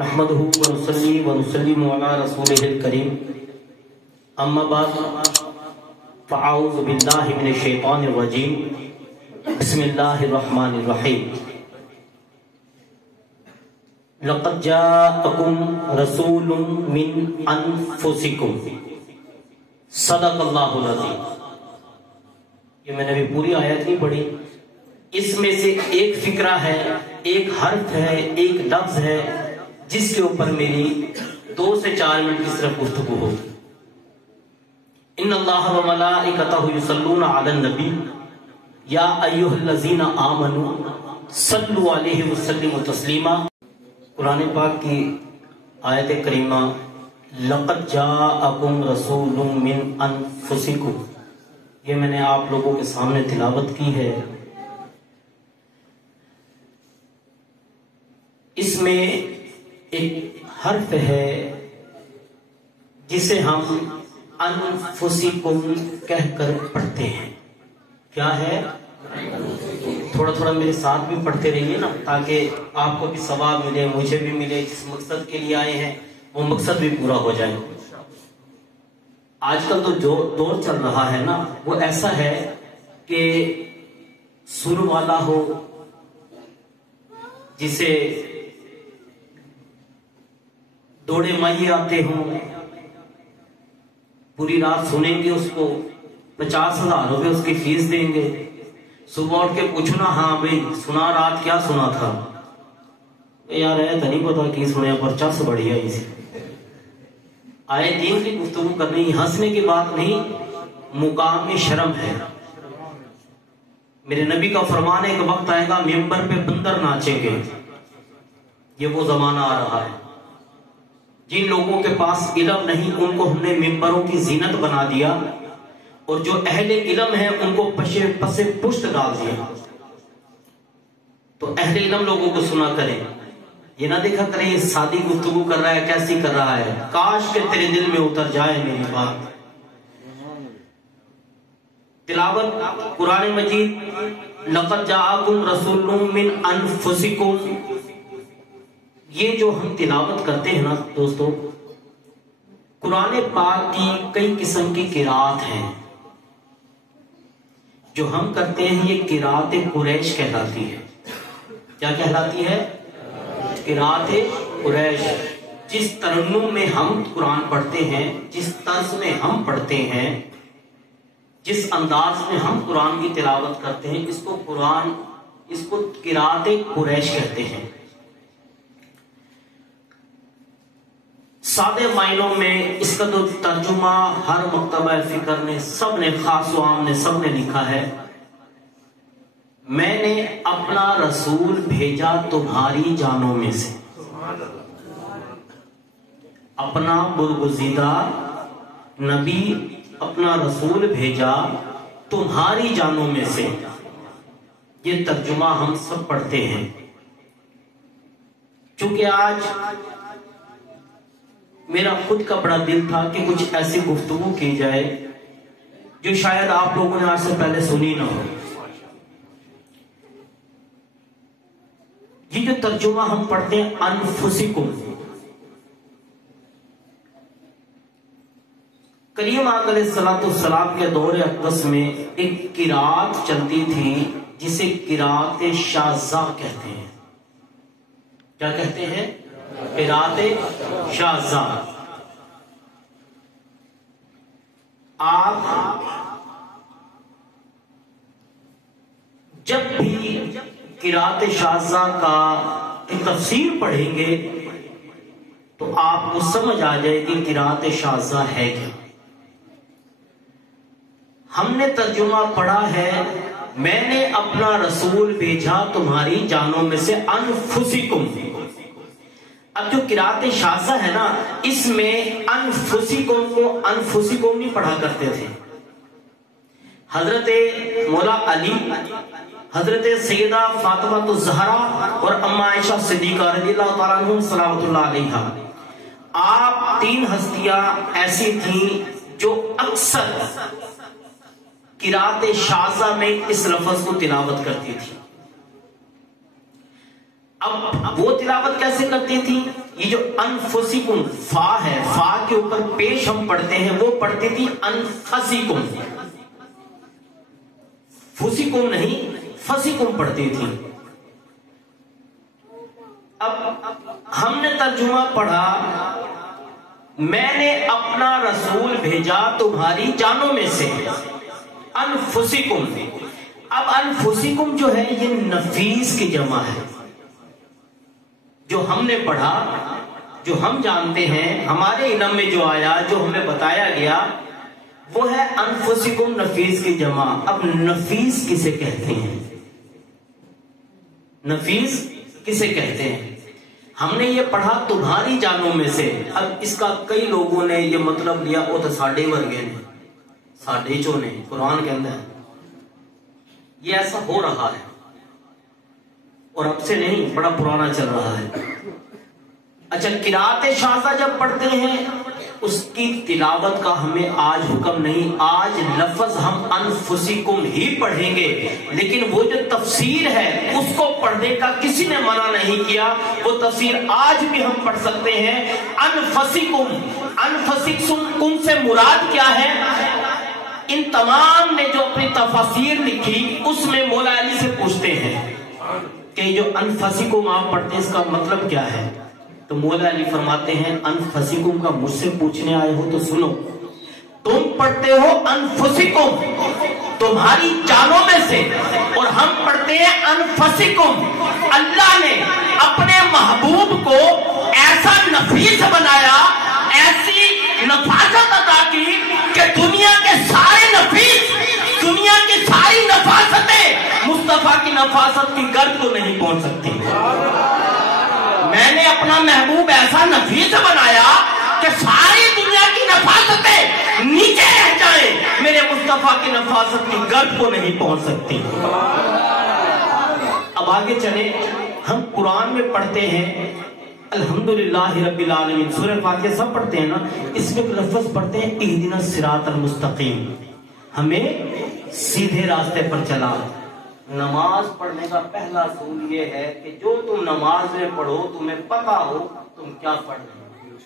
نحمده ونصلي ونسلم على رسوله الكريم اما بعد فاعوذ بالله من الشيطان الرجيم بسم الله الرحمن الرحيم لقد جاءكم رسول من انفسكم صدق اللہ العظیم۔ یہ میں نے بھی پوری آیت نہیں پڑھی، اس میں سے ایک فکرہ ہے، ایک حرف ہے، ایک لفظ ہے جس کے اوپر میری 2 سے 4 منٹ کی صرف گفتگو ہو۔ ان اللہ و ملائکتہ یصلون علی النبی یا ایھا الذین آمنوا صلوا علیہ وسلموا تسلیما۔ قرآن پاک کی آیت کریمہ لقد جاءکم رسول من انفسکم، یہ میں نے آپ لوگوں کے سامنے تلاوت کی ہے۔ اس میں ایک حرف ہے جسے ہم انفسکم کہہ کر پڑھتے ہیں۔ کیا ہے؟ تھوڑا تھوڑا میرے ساتھ بھی پڑھتے رہیے نا، تاکہ آپ کو بھی ثواب ملے، مجھے بھی ملے، جس مقصد کے لیے آئے ہیں وہ مقصد بھی پورا ہو جائے۔ آج کل تو جو دور چل رہا ہے نا وہ ایسا ہے کہ سر والا ہو جسے دوڑے مائیے آتے ہوں، پوری رات سنیں گے، اس کو 50,000 روپے اس کی فیس دیں گے، صبح اٹھ کے پوچھنا ہاں بھائی سنا رات کیا سنا تھا، یار تو نہیں پتا کی سنیا پر چس بڑی آئی سی۔ آئے دین کی گفتگو کرنی ہنسنے کی بات نہیں، مقام میں شرم ہے۔ میرے نبی کا فرمان ہے کہ وقت آئے گا ممبر پہ بندر ناچیں گے، یہ وہ زمانہ آ رہا ہے۔ جن لوگوں کے پاس علم نہیں ان کو ہم نے ممبروں کی زینت بنا دیا، اور جو اہل علم ہے ان کو پس پشت ڈال دیا۔ تو اہل علم لوگوں کو سنا کریں، یہ نہ دیکھا کریں یہ سادی گفتگو کر رہا ہے، کیسی کر رہا ہے، کاش کہ تیرے دل میں اتر جائے میری بات۔ تلاوت قرآن مجید لقد جاءکم رسول من انفسکم، یہ جو ہم تلاوت کرتے ہیں نا دوستو، قرآن پاک کی کئی قسم کی قرات ہیں۔ جو ہم کرتے ہیں یہ قرات قریش کہلاتی ہے۔ کیا کہلاتی ہے؟ قرات قریش۔ جس ترنم میں ہم قرآن پڑھتے ہیں، جس طرز میں ہم پڑھتے ہیں، جس انداز میں ہم قرآن کی تلاوت کرتے ہیں، اس کو قرات قریش کہتے ہیں۔ سادے معنوں میں اس کا تو ترجمہ ہر مکتبہ فکر نے، سب نے، خاص و عام نے، سب نے لکھا ہے، میں نے اپنا رسول بھیجا تمہاری جانوں میں سے، اپنا برگزیدہ نبی، اپنا رسول بھیجا تمہاری جانوں میں سے۔ یہ ترجمہ ہم سب پڑھتے ہیں۔ چونکہ آج میرا خود کا بڑا دل تھا کہ کچھ ایسی گفتگو کی جائے جو شاید آپ لوگوں نے آج سے پہلے سنی نہ ہو۔ یہ جو ترجمہ ہم پڑھتے ہیں انفسکم، کریم آقا علیہ الصلوۃ والسلام کے دور اقدس میں ایک قرات چلتی تھی جسے قرات شاذہ کہتے ہیں۔ کیا کہتے ہیں؟ قرات شاذہ۔ آپ جب بھی قرات شاذہ کا تفسیر پڑھیں گے تو آپ کو سمجھ آ جائے گی قرات شاذہ ہے کیا۔ ہم نے ترجمہ پڑھا ہے میں نے اپنا رسول بھیجا تمہاری جانوں میں سے انفسکم۔ اب جو قرات شاذہ ہے نا، اس میں انفسکم کو انفسکم نہیں پڑھا کرتے تھے۔ حضرت مولا علی، حضرت سیدہ فاطمہ الزہرا اور اما عائشہ صدیقہ رضی اللہ تعالیٰ عنہم صلوات اللہ علیہا، آپ 3 ہستیاں ایسی تھیں جو اکثر قرات شاذہ میں اس لفظ کو تلاوت کرتی تھی۔ اب وہ تلاوت کیسے کرتی تھی؟ یہ جو انفسکم فا ہے، فا کے اوپر پیش ہم پڑھتے ہیں، وہ پڑھتی تھی انفسکم، فسکم نہیں فسکم پڑھتی تھی۔ اب ہم نے ترجمہ پڑھا، میں نے اپنا رسول بھیجا تمہاری جانوں میں سے، انفسکم۔ اب انفسکم جو ہے یہ نفیس کی جمع ہے، جو ہم نے پڑھا، جو ہم جانتے ہیں، ہمارے علم میں جو آیا، جو ہمیں بتایا گیا، وہ ہے انفسکم نفیس کی جمع۔ اب نفیس کسے کہتے ہیں؟ نفیس کسے کہتے ہیں؟ ہم نے یہ پڑھا تمہاری جانوں میں سے۔ اب اس کا کئی لوگوں نے یہ مطلب لیا وہ تو ساڈے ورگے نے، ساڈے جو نے قرآن کے اندر یہ ایسا ہو رہا ہے، اور اب سے نہیں، بڑا پرانا چل رہا ہے۔ اچھا، قرات شاذہ جب پڑھتے ہیں اس کی تلاوت کا ہمیں آج حکم نہیں، آج لفظ ہم انفسکم ہی پڑھیں گے، لیکن وہ جو تفسیر ہے اس کو پڑھنے کا کسی نے منع نہیں کیا، وہ تفسیر آج بھی ہم پڑھ سکتے ہیں۔ انفسکم، انفسکم سے مراد کیا ہے؟ ان تمام نے جو اپنی تفاسیر لکھی اس میں مولا علی سے پوچھتے ہیں کہ جو انفسکم آپ پڑھتے ہیں اس کا مطلب کیا ہے؟ تو مولا علی فرماتے ہیں انفسکم کا مجھ سے پوچھنے آئے ہو تو سنو، تم پڑھتے ہو انفسکم تمہاری جانوں میں سے، اور ہم پڑھتے ہیں انفسکم۔ اللہ نے اپنے محبوب کو ایسا نفیس بنایا، ایسی نفاست عطا کی کہ دنیا کے سارے نفیس، دنیا کی ساری نفاستیں مصطفیٰ کی نفاست کی گرد کو نہیں پہنچ سکتی۔ میں نے اپنا محبوب ایسا نفیس بنایا کہ ساری دنیا کی نفاستیں نیچے رہ جائیں، میرے مصطفیٰ کی نفاست کی گرد کو نہیں پہنچ سکتی۔ اب آگے چلیں، ہم قرآن میں پڑھتے ہیں الحمدللہ رب العالمین، سورہ فاتحہ سب پڑھتے ہیں نا، اس میں لفظ پڑھتے ہیں اہدنا الصراط المستقیم، ہمیں سیدھے راستے پر چلا۔ نماز پڑھنے کا پہلا اصول یہ ہے کہ جو تم نماز میں پڑھو تمہیں پتا ہو تم کیا پڑھ رہے ہو۔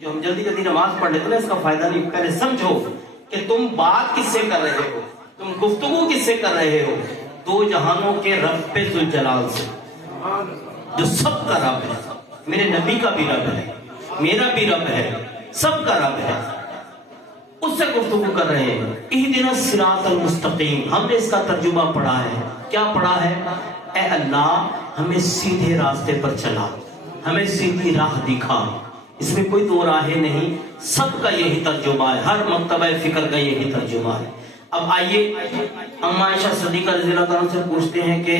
جو ہم جلدی جلدی نماز پڑھ لیتے ہیں اس کا فائدہ نہیں، پہلے سمجھو کہ تم بات کس سے کر رہے ہو، تم گفتگو کس سے کر رہے ہو؟ دو جہانوں کے رب ذوالجلال سے، جو سب کا رب ہے، میرے نبی کا بھی رب ہے، میرا بھی رب ہے، سب کا رب ہے، اس سے گفتگو کر رہے ہیں۔ اہدنا الصراط المستقیم، ہم نے اس کا ترجمہ پڑھا ہے، کیا پڑھا ہے؟ اے اللہ ہمیں سیدھے راستے پر چلا، ہمیں سیدھی راہ دکھا۔ اس میں کوئی دو راہیں نہیں، سب کا یہی ترجمہ ہے، ہر مکتبہ فکر کا یہی ترجمہ ہے۔ اب آئیے اما عائشہ صدیقہ رضی اللہ عنہ سے پوچھتے ہیں کہ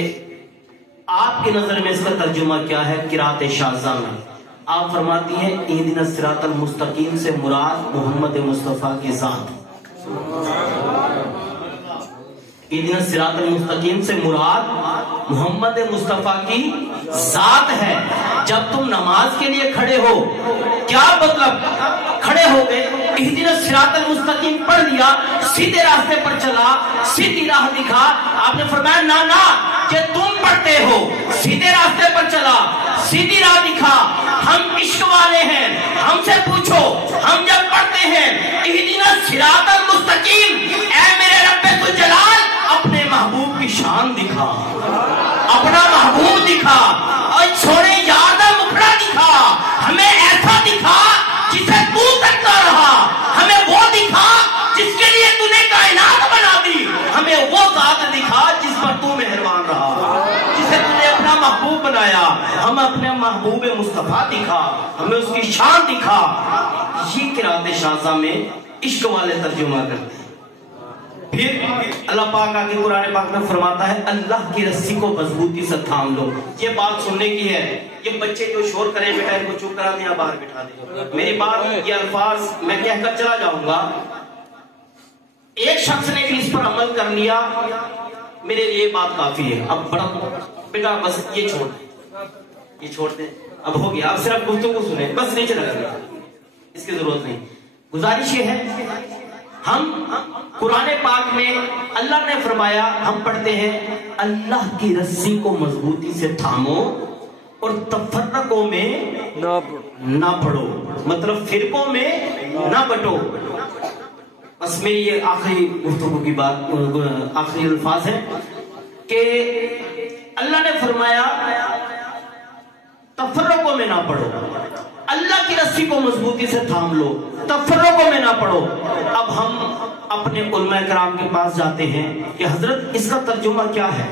آپ کی نظر میں اس کا ترجمہ کیا ہے قرات شاذہ میں؟ آپ فرماتی ہیں اہدنا الصراط المستقیم سے مراد محمد مصطفیٰ کی ذات، اہدنا الصراط المستقیم سے مراد محمد مصطفیٰ کی ذات ہے۔ جب تم نماز کے لیے کھڑے ہو، کیا مطلب؟ کھڑے ہو گئے، اہدنا الصراط المستقیم پڑھ لیا، سیدھے راستے پر چلا، سیدھی راہ دکھا۔ آپ نے فرمایا نا کہ تم پڑھتے ہو سیدھے راستے پر چلا، سیدھی راہ دکھا، ہم عشق والے ہیں، ہم سے پوچھو، ہم جب پڑھتے ہیں اہدنا الصراط المستقیم، اے میرے رب ذوالجلال اپنے محبوب کی شان دکھا، اپنا محبوب دکھا، اور چھوڑے یاد مکھڑا دکھا، ہمیں ایسا دکھا جسے تو تکتا رہا، ہمیں وہ دکھا جس کے لیے تو نے کائنات بنا دی، ہمیں وہ ذات دکھا جس پر تو مہربان رہا، جسے تو نے اپنا محبوب بنایا، ہم اپنے محبوب مصطفیٰ دکھا، ہمیں اس کی شان دکھا۔ یہ قرات شاذہ میں عشق والے ترجمہ کرتے ہیں۔ پھر اللہ پاک آگے قرآن پاک میں فرماتا ہے اللہ کی رسی کو مضبوطی سے تھام لو۔ یہ بات سننے کی ہے، یہ بچے جو شور کریں بیٹا ان کو چپ کرا دیں یا باہر بٹھا دیں۔ میری بات یہ الفاظ میں کہہ کر چلا جاؤں گا، ایک شخص نے بھی اس پر عمل کر لیا، میرے لیے بات کافی ہے۔ اب بڑا بیٹا بس یہ چھوڑ دیں، یہ چھوڑ دیں، اب ہو گیا، اب صرف گفتگو سنیں، بس نیچے رکھ دیں، اس کی ضرورت نہیں۔ گزارش یہ ہے ہم قرآن پاک میں اللہ نے فرمایا، ہم پڑھتے ہیں اللہ کی رسی کو مضبوطی سے تھامو اور تفرقوں میں نہ پڑھو، مطلب فرقوں میں نہ بٹو۔ بس میری یہ آخری گفتگو کی بات، آخری الفاظ ہے کہ اللہ نے فرمایا تفرقوں میں نہ پڑھو، اللہ کی رسی کو مضبوطی سے تھام لو، تفرقوں میں نہ پڑھو۔ اب ہم اپنے علماء کرام کے پاس جاتے ہیں کہ حضرت اس کا ترجمہ کیا ہے؟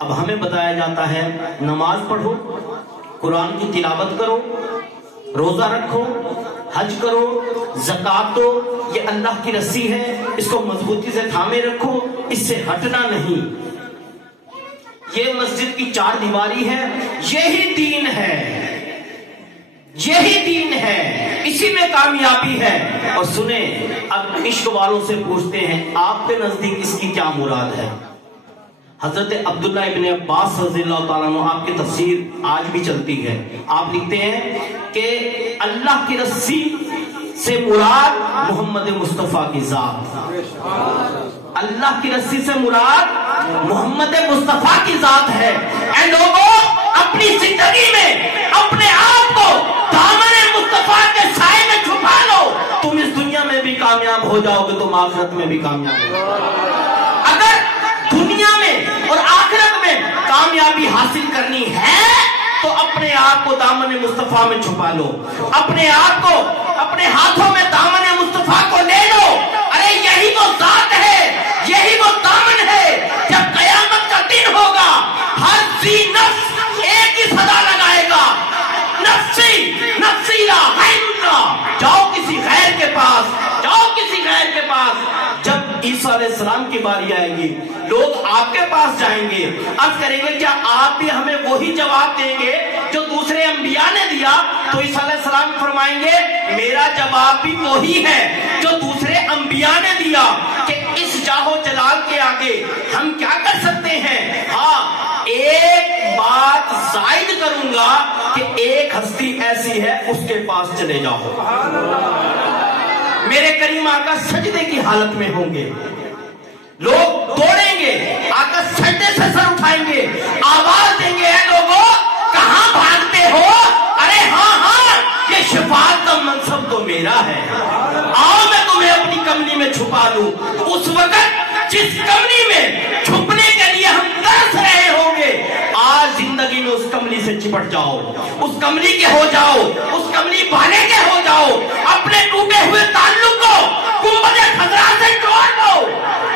اب ہمیں بتایا جاتا ہے نماز پڑھو، قرآن کی تلاوت کرو، روزہ رکھو، حج کرو، زکات دو، یہ اللہ کی رسی ہے، اس کو مضبوطی سے تھامے رکھو، اس سے ہٹنا نہیں۔ یہ مسجد کی چار دیواری ہے، یہی دین ہے، یہی دین ہے، اسی میں کامیابی ہے۔ اور سنیں، اب عشق والوں سے پوچھتے ہیں آپ کے نزدیک اس کی کیا مراد ہے؟ حضرت عبداللہ ابن عباس رضی اللہ تعالیٰ عنہ، آپ کی تفسیر آج بھی چلتی ہے، آپ لکھتے ہیں کہ اللہ کی رسی سے مراد محمد مصطفیٰ کی ذات، اللہ کی رسی سے مراد محمد مصطفیٰ کی ذات ہے۔ اے لوگوں، اپنی زندگی میں اپنے آپ کو دامن مصطفیٰ کے سائے میں چھپا لو، تم اس دنیا میں بھی کامیاب ہو جاؤ گے، تم آخرت میں بھی کامیاب ہو جاؤ گے۔ اگر دنیا میں اور آخرت میں کامیابی حاصل کرنی ہے تو اپنے آپ کو دامن مصطفیٰ میں چھپا لو، اپنے آپ کو اپنے ہاتھوں میں دامن مصطفیٰ کو لے لو۔ ارے یہی وہ ذات ہے، یہی وہ دامن ہے، جب قیامت کا دن ہوگا ہر ذی نفس ایک ہی صدا لگائے گا، نفسی نفسی لا غیر اللہ، جاؤ کسی غیر کے پاس، جاؤ کسی غیر کے پاس۔ جب عیسیٰ علیہ السلام کی باری آئے گی، لوگ آپ کے پاس جائیں گے، عرض کریں گے کیا آپ بھی ہمیں وہی جواب دیں گے جو دوسرے انبیاء نے دیا؟ تو عیسیٰ علیہ السلام فرمائیں گے میرا جواب بھی وہی ہے جو دوسرے انبیاء نے دیا، کہ اس جاہ و جلال کے آگے ہم کیا کر سکتے ہیں؟ ہاں، ایک بات زائد کروں گا کہ ایک ہستی ایسی ہے، اس کے پاس چلے جاؤ۔ میرے کریم آقا سجدے کی حالت میں ہوں گے، لوگ دوڑیں گے، آقا سجدے سے سر اٹھائیں گے، آواز دیں گے اے لوگوں کہاں بھاگتے ہو؟ ارے ہاں ہاں، یہ شفاعت کا منصب تو میرا ہے، آؤ میں تمہیں اپنی کمنی میں چھپا لوں۔ اس وقت جس کمنی میں چھپنے کے لیے ہم ترس رہے ہوں گے، آج زندگی میں اس کمنی سے چپٹ جاؤ، اس کمنی کے ہو جاؤ، اس کمنی بھانے کے ہو جاؤ، اپنے ٹوٹے ہوئے تعلق کو گنبد خضرا سے توڑ دو۔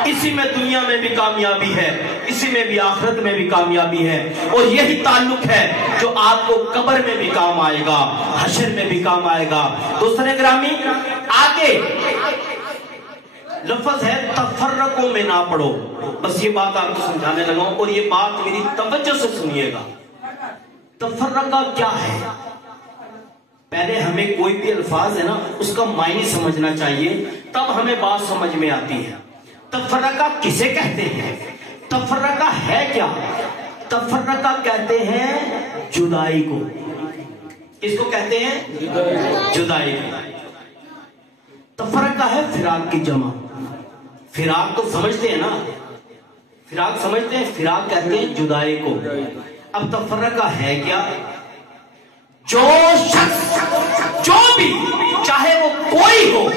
اسی میں دنیا میں بھی کامیابی ہے، اسی میں بھی آخرت میں بھی کامیابی ہے، اور یہی تعلق ہے جو آپ کو قبر میں بھی کام آئے گا، حشر میں بھی کام آئے گا۔ دوستان گرامی، آگے لفظ ہے تفرقوں میں نہ پڑھو۔ بس یہ بات آپ کو سمجھانے لگا ہوں، اور یہ بات میری توجہ سے سنیے گا۔ تفرقہ کیا ہے؟ پہلے ہمیں کوئی بھی الفاظ ہے نا، اس کا معنی سمجھنا چاہیے، تب ہمیں بات سمجھ میں آتی ہے۔ تفرقہ کسے کہتے ہیں؟ تفرقہ ہے کیا؟ تفرقہ کہتے ہیں جدائی کو۔ کس کو کہتے ہیں؟ جدائی کو۔ تفرقہ ہے فراق کی جمع۔ فراق تو سمجھتے ہیں نا، فراق سمجھتے ہیں، فراق کہتے ہیں جدائی کو۔ اب تفرقہ ہے کیا؟ جو شخص، جو بھی، چاہے وہ کوئی ہو،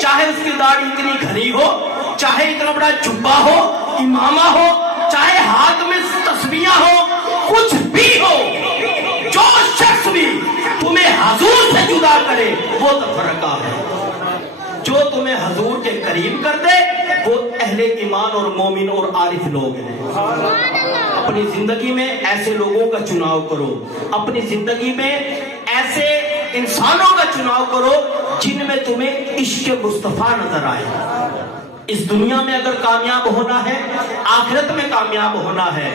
چاہے اس کی داڑھی اتنی گھنی ہو، چاہے اتنا بڑا جبہ ہو، امامہ ہو، چاہے ہاتھ میں تسبیحاں ہو، کچھ بھی ہو، جو شخص بھی تمہیں حضور سے جدا کرے وہ تفرقہ ہے۔ جو تمہیں حضور کے قریب کر دے وہ اہل ایمان اور مومن اور عارف لوگ ہیں۔ اپنی زندگی میں ایسے لوگوں کا چناؤ کرو، اپنی زندگی میں ایسے انسانوں کا چناؤ کرو جن میں تمہیں عشق مصطفیٰ نظر آئے۔ اس دنیا میں اگر کامیاب ہونا ہے، آخرت میں کامیاب ہونا ہے،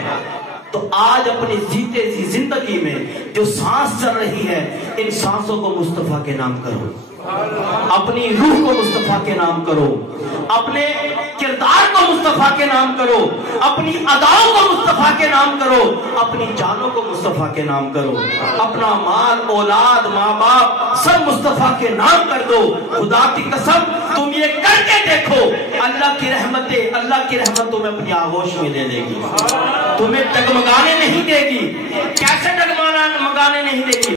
تو آج اپنی جیتے سی زندگی میں جو سانس چل رہی ہے، ان سانسوں کو مصطفیٰ کے نام کرو۔ اپنی روح کو مصطفیٰ کے نام کرو، اپنے کردار کو مصطفیٰ کے نام کرو، اپنی اداؤں کو مصطفیٰ کے نام کرو، اپنی جانوں کو مصطفیٰ کے نام کرو، اپنا مال، اولاد، ماں باپ سب مصطفیٰ کے نام کر دو۔ خدا کی قسم تم یہ کر کے دیکھو، اللہ کی رحمت تمہیں اپنی آغوش میں لے لے گی، تمہیں ڈگمگانے نہیں دے گی۔ کیسے ڈگمگانے نہیں دے گی؟